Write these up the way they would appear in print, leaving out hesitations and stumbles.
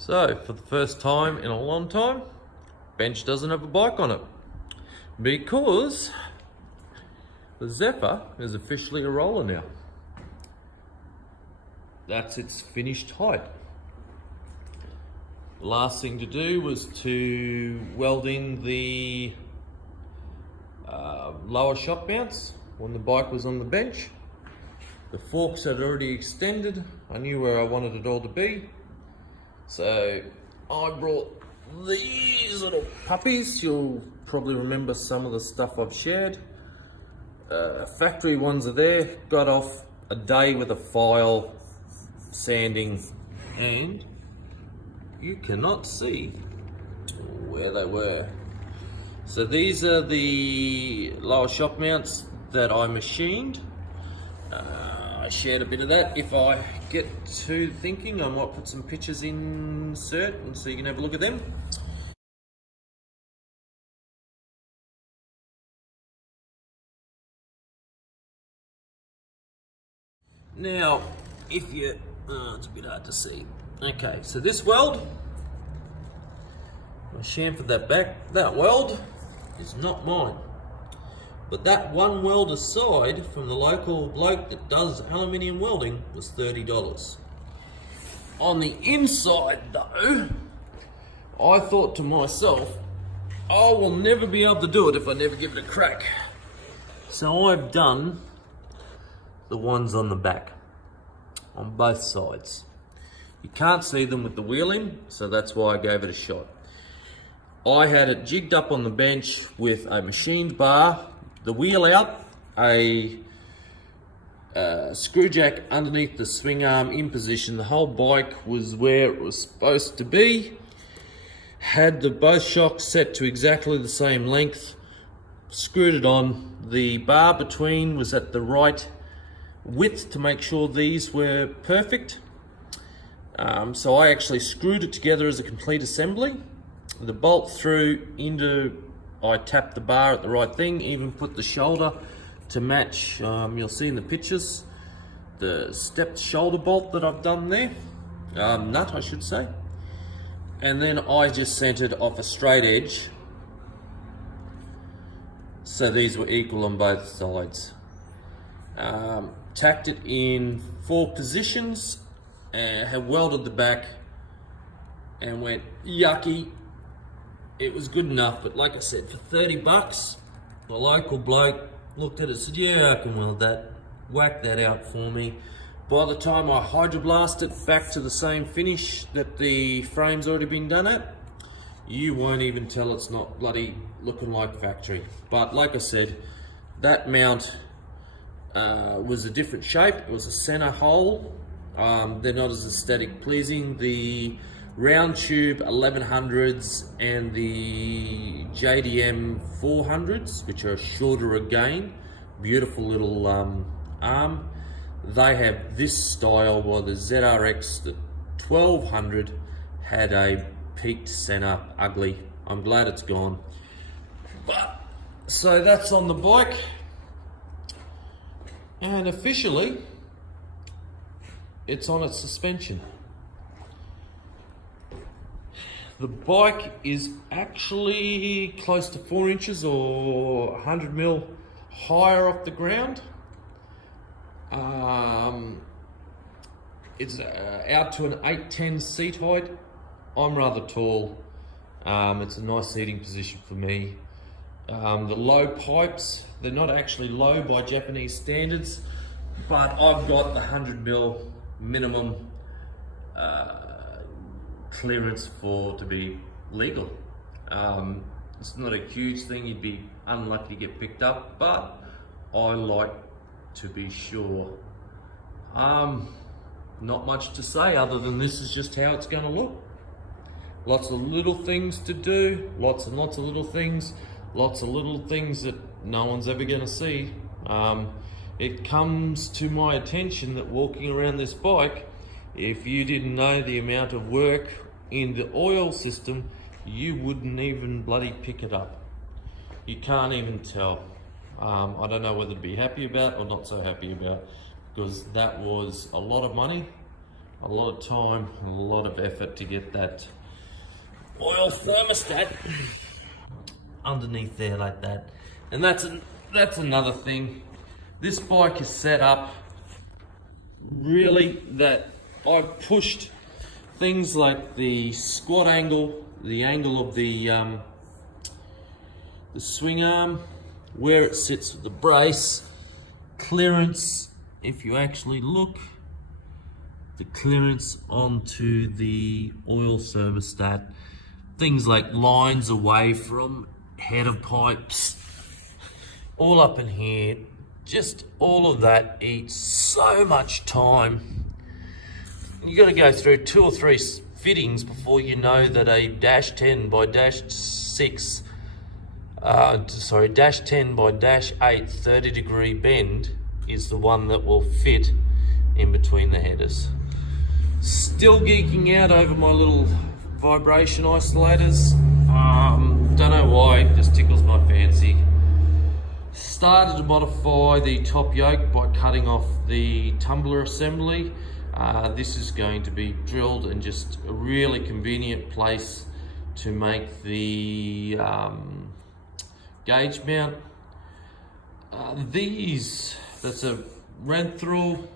So, for the first time in a long time, bench doesn't have a bike on it because the Zephyr is officially a roller now. That's its finished height. The last thing to do was to weld in the lower shock mounts when the bike was on the bench. The forks had already extended. I knew where I wanted it all to be. So I brought these little puppies. You'll probably remember some of the stuff I've shared. Factory ones are there. Got off a day with a file, sanding, and you cannot see where they were. So these are the lower shock mounts that I machined. I shared a bit of that. If I get to thinking, I might put some pictures insert and so you can have a look at them. Now, if you, it's a bit hard to see. Okay, so this weld, I chamfered that back. That weld is not mine. But that one weld aside from the local bloke that does aluminium welding was $30. On the inside though, I thought to myself, I will never be able to do it if I never give it a crack. So I've done the ones on the back, on both sides. You can't see them with the wheel in, so that's why I gave it a shot. I had it jigged up on the bench with a machined bar, the wheel out, a screw jack underneath the swing arm in position. The whole bike was where it was supposed to be. Had the both shocks set to exactly the same length. Screwed it on. The bar between was at the right width to make sure these were perfect. So I actually screwed it together as a complete assembly. The bolt through into, I tapped the bar at the right thing, even put the shoulder to match, you'll see in the pictures, the stepped shoulder bolt that I've done there, nut I should say. And then I just centered off a straight edge, so these were equal on both sides. Tacked it in 4 positions, and had welded the back, and went yucky. It was good enough, but like I said, for 30 bucks, the local bloke looked at it and said, yeah, I can weld that. Whack that out for me. By the time I hydroblast it back to the same finish that the frame's already been done at, you won't even tell it's not bloody looking like factory. But like I said, that mount was a different shape. It was a center hole. They're not as aesthetic pleasing. The round tube 1100s and the JDM 400s, which are shorter again, beautiful little arm, they have this style, while the ZRX, the 1200, had a peaked center, ugly. I'm glad it's gone. But so that's on the bike, and officially it's on its suspension. The bike is actually close to 4 inches or 100 mil higher off the ground. It's out to an 810 seat height. I'm rather tall. It's a nice seating position for me. The low pipes, they're not actually low by Japanese standards, but I've got the 100 mil minimum clearance to be legal. It's not a huge thing, you'd be unlucky to get picked up, but I like to be sure. Not much to say other than this is just how it's going to look. Lots of little things to do, lots and lots of little things, lots of little things that no one's ever going to see. It comes to my attention that walking around this bike, if you didn't know the amount of work in the oil system, you wouldn't even bloody pick it up. You can't even tell. I don't know whether to be happy about or not so happy about, because that was a lot of money a lot of time, a lot of effort to get that oil thermostat underneath there like that. And that's another thing. This bike is set up really that I've pushed things like the squat angle, the angle of the swing arm, where it sits with the brace, clearance, if you actually look, the clearance onto the oil thermostat, things like lines away from header pipes, all up in here. Just all of that eats so much time. You got to go through 2 or 3 fittings before you know that a dash 10 by dash 6, dash 10 by dash 8 30-degree bend is the one that will fit in between the headers. Still geeking out over my little vibration isolators. Don't know why, it just tickles my fancy. Started to modify the top yoke by cutting off the tumbler assembly. This is going to be drilled in just a really convenient place to make the gauge mount. That's a Renthal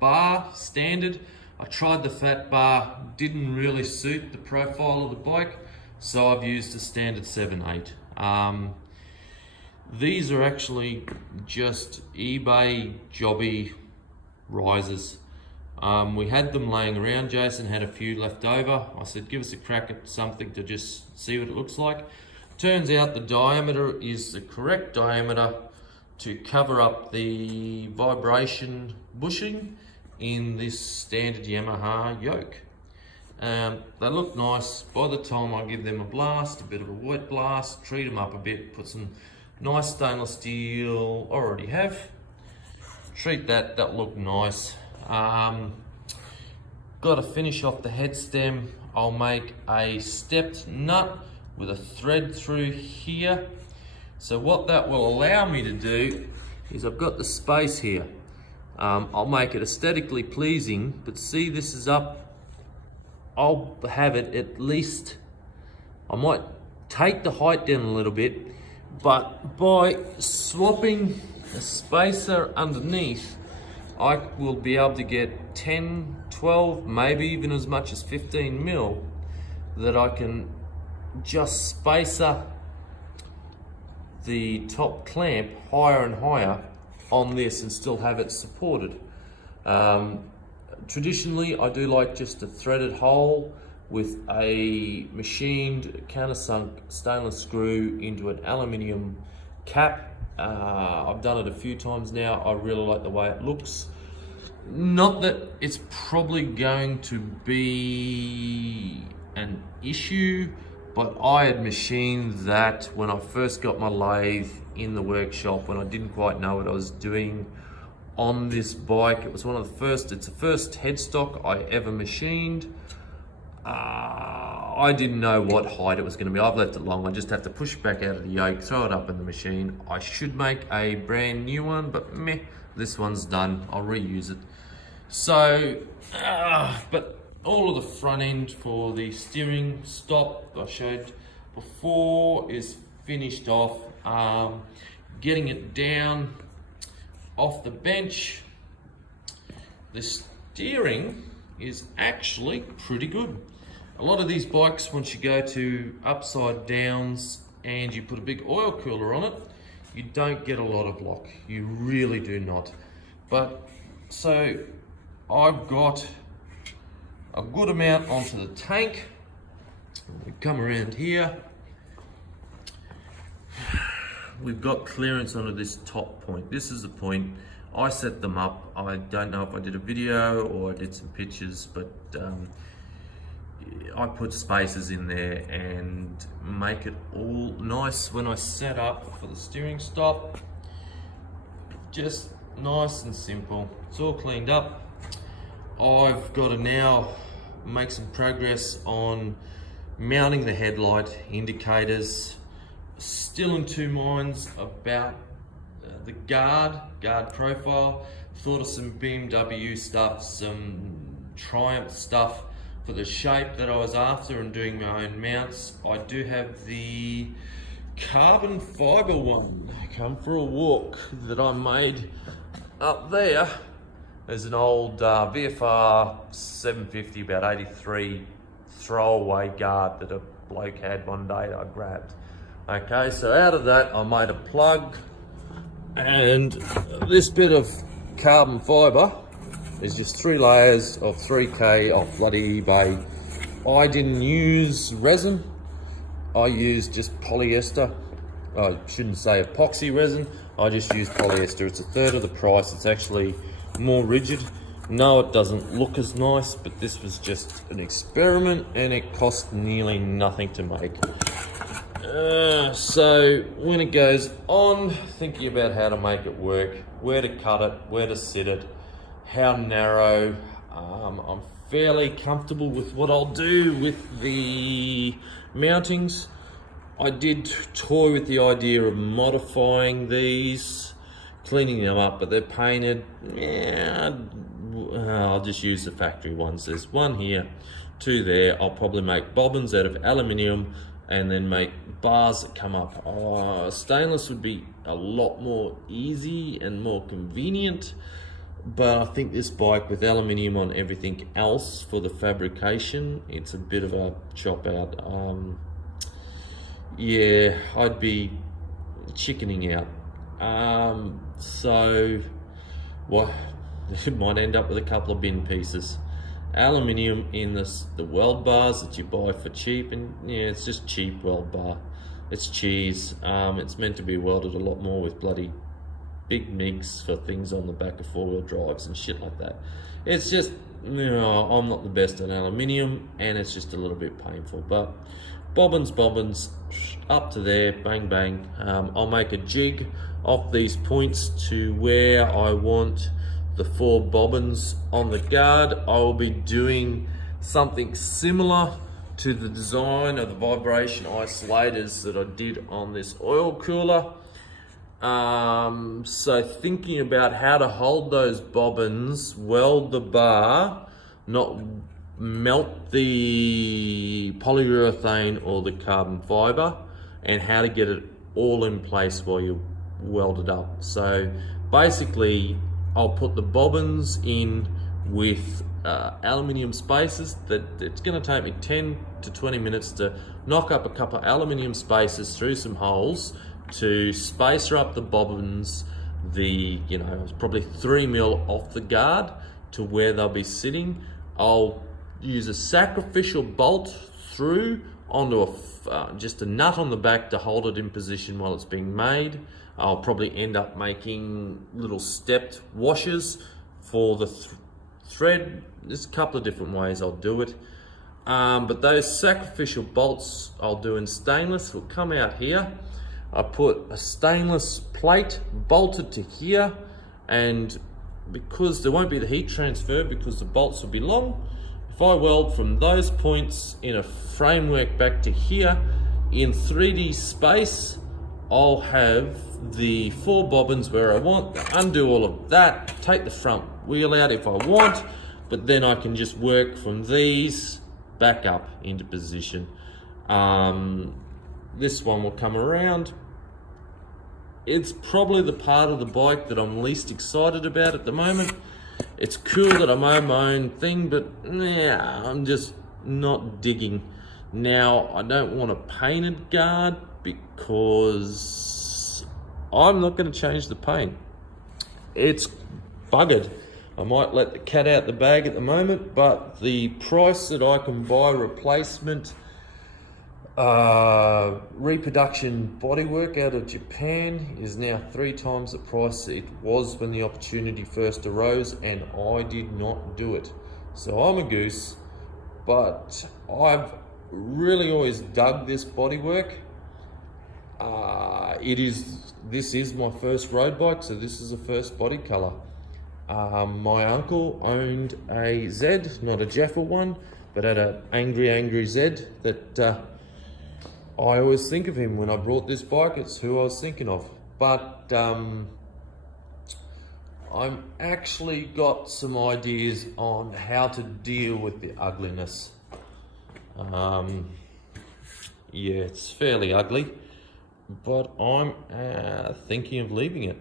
bar standard. I tried the fat bar, didn't really suit the profile of the bike, so I've used a standard 7/8. These are actually just eBay jobby risers. We had them laying around. Jason had a few left over. I said, give us a crack at something to just see what it looks like. Turns out the diameter is the correct diameter to cover up the vibration bushing in this standard Yamaha yoke. They look nice. By the time I give them a blast, a bit of a wet blast, treat them up a bit, put some nice stainless steel, already have. Treat that look nice. Got to finish off the head stem. I'll make a stepped nut with a thread through here. So what that will allow me to do is I've got the space here. I'll make it aesthetically pleasing, but see, this is up. I'll have it at least, I might take the height down a little bit, but by swapping a spacer underneath, I will be able to get 10, 12, maybe even as much as 15 mil that I can just spacer the top clamp higher and higher on this and still have it supported. Traditionally, I do like just a threaded hole with a machined countersunk stainless screw into an aluminium cap. I've done it a few times now. I really like the way it looks. Not that it's probably going to be an issue, but I had machined that when I first got my lathe in the workshop, when I didn't quite know what I was doing on this bike. It was one of the first, it's the first headstock I ever machined. I didn't know what height it was going to be. I've left it long. I just have to push it back out of the yoke, throw it up in the machine. I should make a brand new one, but meh, this one's done. I'll reuse it. So, but all of the front end for the steering stop I showed before is finished off. Getting it down off the bench. The steering is actually pretty good. A lot of these bikes, once you go to upside downs and you put a big oil cooler on it, you don't get a lot of lock. You really do not. But so I've got a good amount onto the tank. We come around here. We've got clearance onto this top point. This is the point. I set them up. I don't know if I did a video or I did some pictures, but I put spacers in there and make it all nice when I set up for the steering stop. Just nice and simple. It's all cleaned up. I've got to now make some progress on mounting the headlight indicators. Still in two minds about the guard profile. Thought of some BMW stuff, some Triumph stuff for the shape that I was after and doing my own mounts. I do have the carbon fiber one. Come for a walk that I made up there. There's an old VFR 750, about 83 throwaway guard that a bloke had one day that I grabbed. Okay, so out of that I made a plug, and this bit of carbon fiber is just 3 layers of 3K off bloody eBay. I didn't use resin, I used just polyester. I shouldn't say epoxy resin, I just used polyester. It's a third of the price, it's actually more rigid. No, it doesn't look as nice, but this was just an experiment and it cost nearly nothing to make. So when it goes on, thinking about how to make it work, where to cut it, where to sit it, how narrow. I'm fairly comfortable with what I'll do with the mountings. I did toy with the idea of modifying these, cleaning them up, but they're painted. Yeah, I'll just use the factory ones. There's one here, 2 there. I'll probably make bobbins out of aluminium and then make bars that come up. Stainless would be a lot more easy and more convenient, but I think this bike with aluminium on everything else for the fabrication, it's a bit of a chop out. Yeah, I'd be chickening out. So well, it might end up with a couple of bin pieces. Aluminium in the weld bars that you buy for cheap, and yeah, it's just cheap weld bar. It's cheese. It's meant to be welded a lot more with bloody big MIGs for things on the back of 4-wheel drives and shit like that. It's just, you know, I'm not the best at aluminium, and it's just a little bit painful. But bobbins, up to there, bang bang. I'll make a jig off these points to where I want the 4 bobbins on the guard. I will be doing something similar to the design of the vibration isolators that I did on this oil cooler. So thinking about how to hold those bobbins, weld the bar, not melt the polyurethane or the carbon fiber, and how to get it all in place while you weld it up. So basically I'll put the bobbins in with aluminium spacers. That it's going to take me 10 to 20 minutes to knock up a couple of aluminium spacers through some holes to spacer up the bobbins, it's probably 3 mil off the guard to where they'll be sitting. I'll use a sacrificial bolt through onto just a nut on the back to hold it in position while it's being made. I'll probably end up making little stepped washers for the thread. There's a couple of different ways I'll do it. But those sacrificial bolts I'll do in stainless will come out here. I put a stainless plate bolted to here, and because there won't be the heat transfer because the bolts will be long, if I weld from those points in a framework back to here in 3D space, I'll have the 4 bobbins where I want, undo all of that, take the front wheel out if I want, but then I can just work from these back up into position. This one will come around. It's probably the part of the bike that I'm least excited about at the moment. It's cool that I'm on my own thing, but yeah, I'm just not digging. Now, I don't want a painted guard because I'm not going to change the paint. It's buggered. I might let the cat out the bag at the moment, but the price that I can buy replacement reproduction bodywork out of Japan is now 3 times the price it was when the opportunity first arose, and I did not do it. So I'm a goose, but I've really always dug this bodywork. This is my first road bike, so this is the first body color. My uncle owned a Z, not a Zephyr one, but had an angry Z that I always think of him when I brought this bike. It's who I was thinking of. But I'm actually got some ideas on how to deal with the ugliness. Yeah, it's fairly ugly, but I'm thinking of leaving it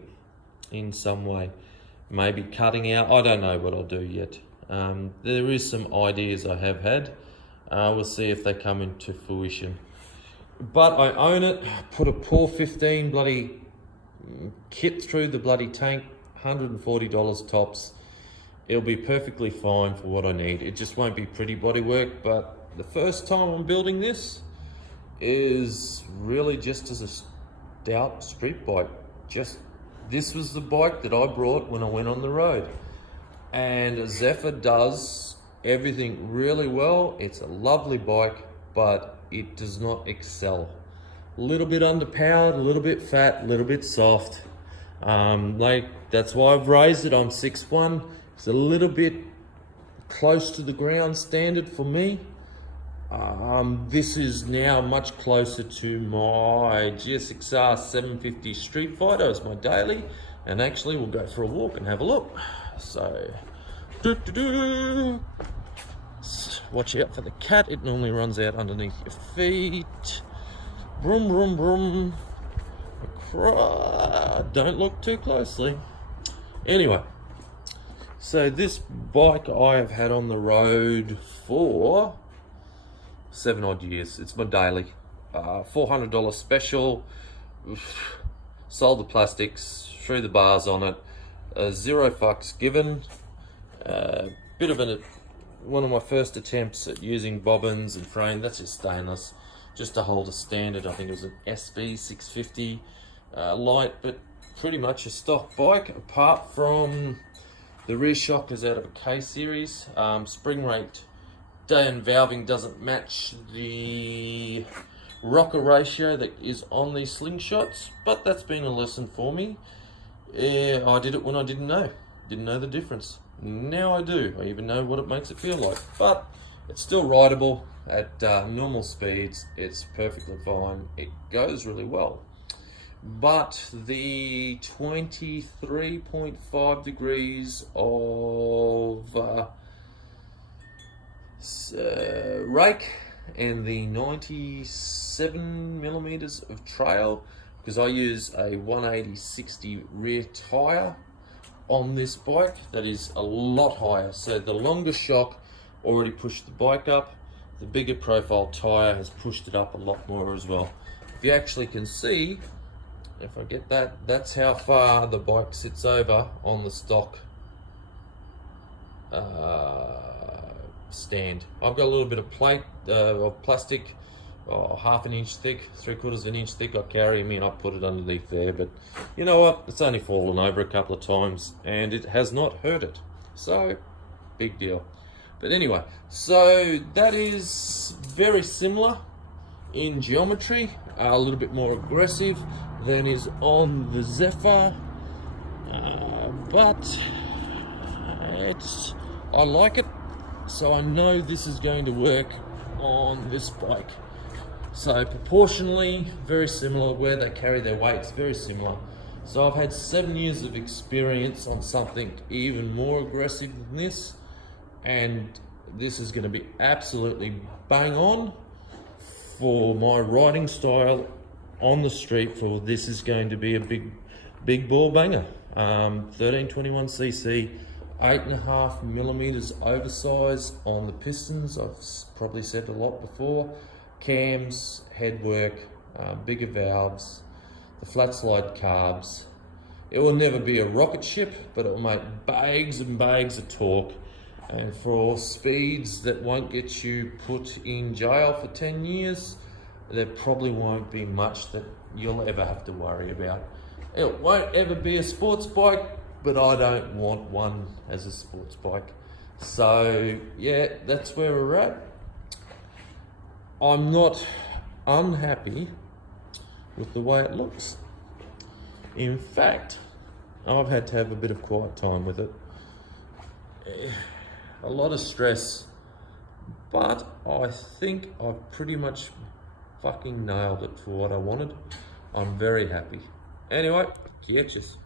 in some way. Maybe cutting out, I don't know what I'll do yet. There is some ideas I have had. We'll see if they come into fruition. But I own it, put a Paw 15 bloody kit through the bloody tank, $140 tops. It'll be perfectly fine for what I need. It just won't be pretty bodywork, but the first time I'm building this is really just as a stout street bike. This was the bike that I brought when I went on the road. And Zephyr does everything really well. It's a lovely bike, but it does not excel. A little bit underpowered, a little bit fat, a little bit soft. That's why I've raised it. I'm 6'1". It's a little bit close to the ground standard for me. This is now much closer to my GSXR 750 Street Fighter as my daily, and actually we'll go for a walk and have a look. So, watch out for the cat. It normally runs out underneath your feet. Broom, broom, broom. Don't look too closely. Anyway, so this bike I have had on the road for 7 odd years. It's my daily. $400 special. Sold the plastics, threw the bars on it. 0 fucks given. Bit of one of my first attempts at using bobbins and frame. That's just stainless, just to hold a standard. I think it was an SV 650 light, but pretty much a stock bike, apart from the rear shock is out of a K series. Spring rate and valving doesn't match the rocker ratio that is on these slingshots, but that's been a lesson for me. I did it when I didn't know the difference. Now I do. I even know what it makes it feel like, but it's still rideable at normal speeds. It's perfectly fine. It goes really well, but the 23.5 degrees of rake and the 97 millimeters of trail, because I use a 180/60 rear tire on this bike that is a lot higher. So the longer shock already pushed the bike up. The bigger profile tire has pushed it up a lot more as well. If you actually can see, if I get that, that's how far the bike sits over on the stock stand. I've got a little bit of plate of plastic, half an inch thick, 3/4 of an inch thick. I carry them in, I put it underneath there, but you know what, it's only fallen over a couple of times and it has not hurt it, so big deal. But anyway, so that is very similar in geometry, a little bit more aggressive than is on the Zephyr, but I like it, so I know this is going to work on this bike. So proportionally, very similar. Where they carry their weights, very similar. So I've had 7 years of experience on something even more aggressive than this, and this is going to be absolutely bang on for my riding style on the street. For this is going to be a big ball banger. 1321cc, 8.5 millimeters oversize on the pistons. I've probably said a lot before. Cams, headwork, bigger valves, the flat slide carbs. It will never be a rocket ship, but it will make bags and bags of torque. And for speeds that won't get you put in jail for 10 years, there probably won't be much that you'll ever have to worry about. It won't ever be a sports bike, but I don't want one as a sports bike. So yeah, that's where we're at. I'm not unhappy with the way it looks. In fact, I've had to have a bit of quiet time with it. A lot of stress, but I think I've pretty much fucking nailed it for what I wanted. I'm very happy. Anyway, catches.